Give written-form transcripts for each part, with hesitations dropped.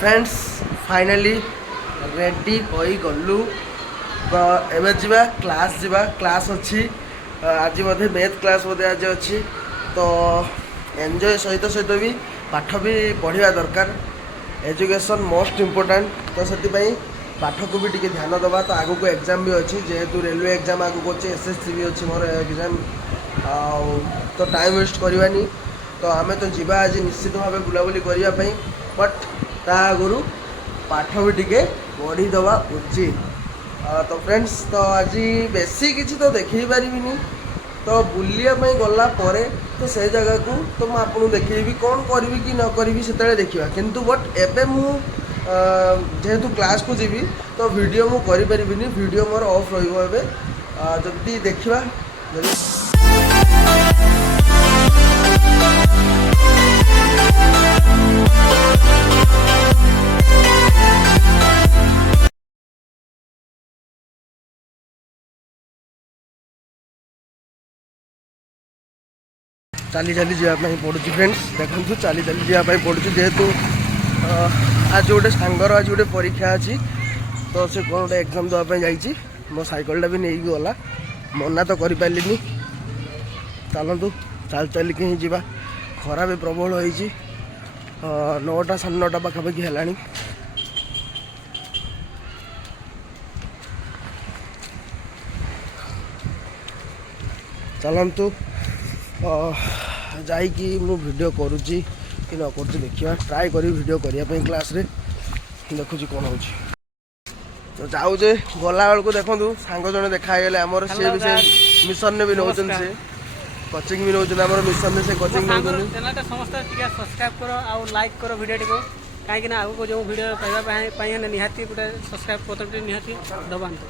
Friends finally ready होई गलु तो एबे जीवा क्लास अच्छी आज बोधे मैथ क्लास बोधे आज अच्छी तो एंजॉय सहित सहित भी पाठ भी पढ़ा दरकार एजुकेशन मोस्ट इम्पोर्टेंट तो से पाठ को भी टिके ध्यान दबा तो आगु को एग्जाम भी अच्छी जेहेतु रेलवे एग्जाम आगु अच्छे एसएससी भी अच्छी मोर एग्जाम तो टाइम वेस्ट करवानी तो आम तो जीवा आज निश्चित भाव बुलाबुली करने बट ता आगु पाठ भी टिके पढ़ी दवा उचित तो फ्रेंड्स तो आज बेसी किसी तो देखी पारिनी तो बुलायापी गला पर तो से जगह को तो मुझे आपको देखी कौन करी कि न करी से देखा किंतु बट एबे मु जेहेतु क्लास को जीवी तो वीडियो मु करि परिबिनी वीडियो मोर ऑफ रहिबो एबे जल्दी देखिबा चली चली जावाई पड़ू फ्रेंड्स देखो चली चली जावाई पड़ू जेहेतु आज गोटे सांगर आज गोटे परीक्षा अच्छी तो से कौन गोटे एग्जाम देवाई जाइए मो साइकलटा भी नहीं गला मना तो कर पारे चलतु चल चलिकी ही जा खरा भी प्रबल होती 9टा 9:30 पाखापाखि है चलतु जाइकी मु वीडियो करुच्ची कि न कर देखा ट्राए करी वीडियो करने क्लास रे देखुँ कौन हो तो जाऊे गला बेलू देखूँ सांग जड़े देखागले आमर सी भी से मिशन ने भी नौ से कोचिंग भी नौ मिशन से कोचिंग समस्त सब्सक्राइब करो और लाइक करो वीडियो को कहीं आगे जो वीडियो पाइबा निहाती गोटे सब्सक्राइब पत्र निहाती दबातु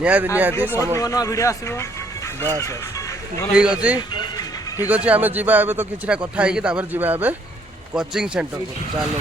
निहाती नवा वीडियो आसो बस ठीक अच्छे आम जा तो किसी कथा है जा कोचिंग सेंटर को चलो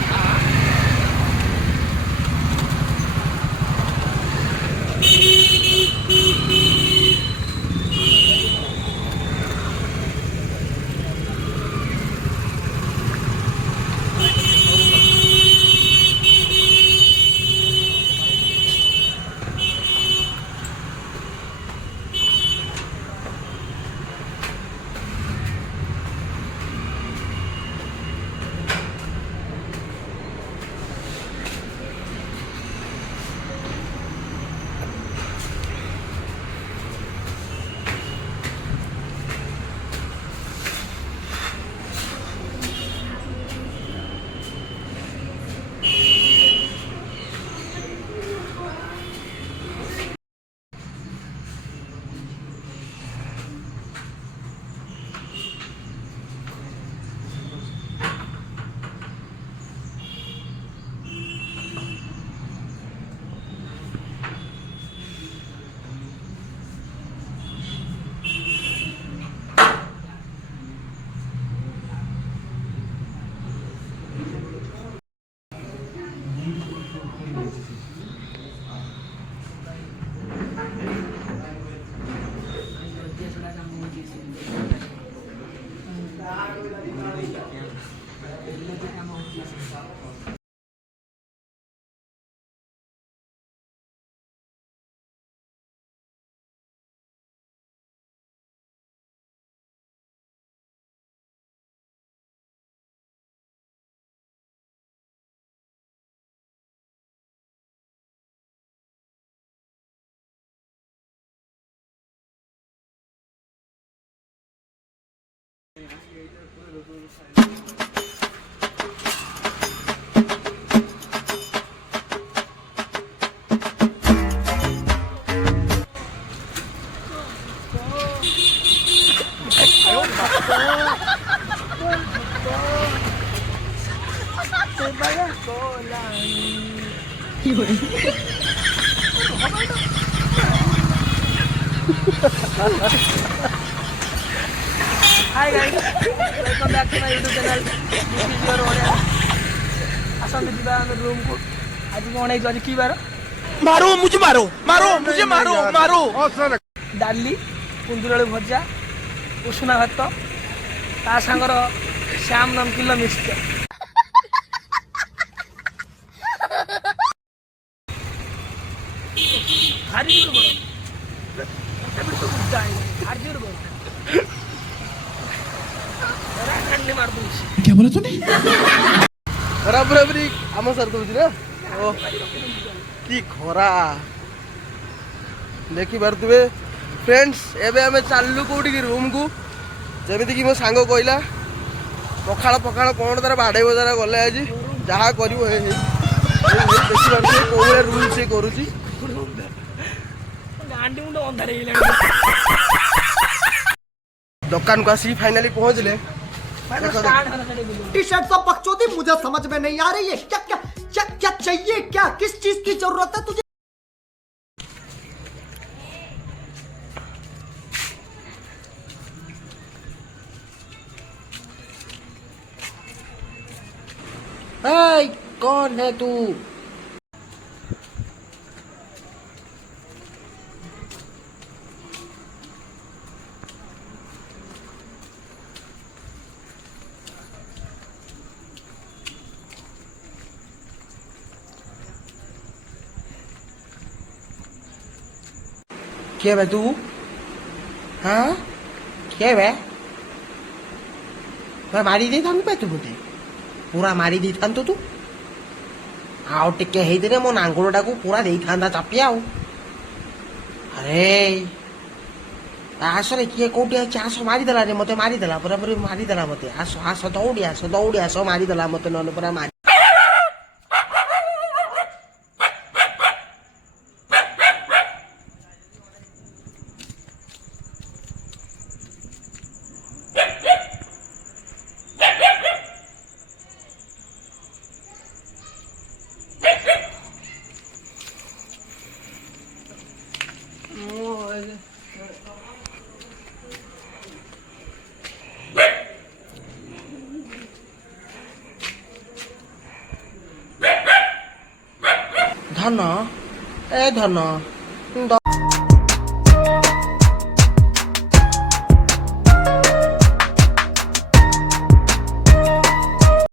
Hi guys, welcome back to my YouTube channel. This is your audience. आसान दिखा है रूम को आज कौन है आज की बार मारो मुझे मारो डाली कुंदुरालू भजा उषुना भात ता सांगर श्याम नमकीन मिक्सचर भारी जोर बोल तभी तो गुस्सा आएगा भारी जोर बोल जरा काटने मार दूँ क्या बोला तूने? बराबरी आम सर दूसरी ना ओ की खरा देखी पारे फ्रेंड्स एबे आमे चालू कोठी की रूम को जमीती कि मो सांग कहला पखाड़ पखाड़ कौन तार बाड़े बजार गले आज जहाँ कर देखी पारे कौ रूम से करुच्ची आंटी मुंड अंधार दुकान को आसी फाइनली पहुंचले टी शर्ट सब बकचोदी मुझे समझ में नहीं आ रही है। क्या क्या क्या क्या चाहिए, क्या किस चीज की जरूरत है तुझे? कौन है तू क्या बे तू हाँ क्या बे मारी दे पे तू बोलते पूरा मारी दे तू आउ टिके हेदे मो नांगुरटा को पूरा दे था चापी आउ अरे आसरे किए कौटी आस मारिदेला रे मत मारिदेला पूरा पूरी मारिदेला मत आस दौड़ी आस मारिदेला मत नन पूरा मारी धन ए धन